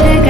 বসন্ত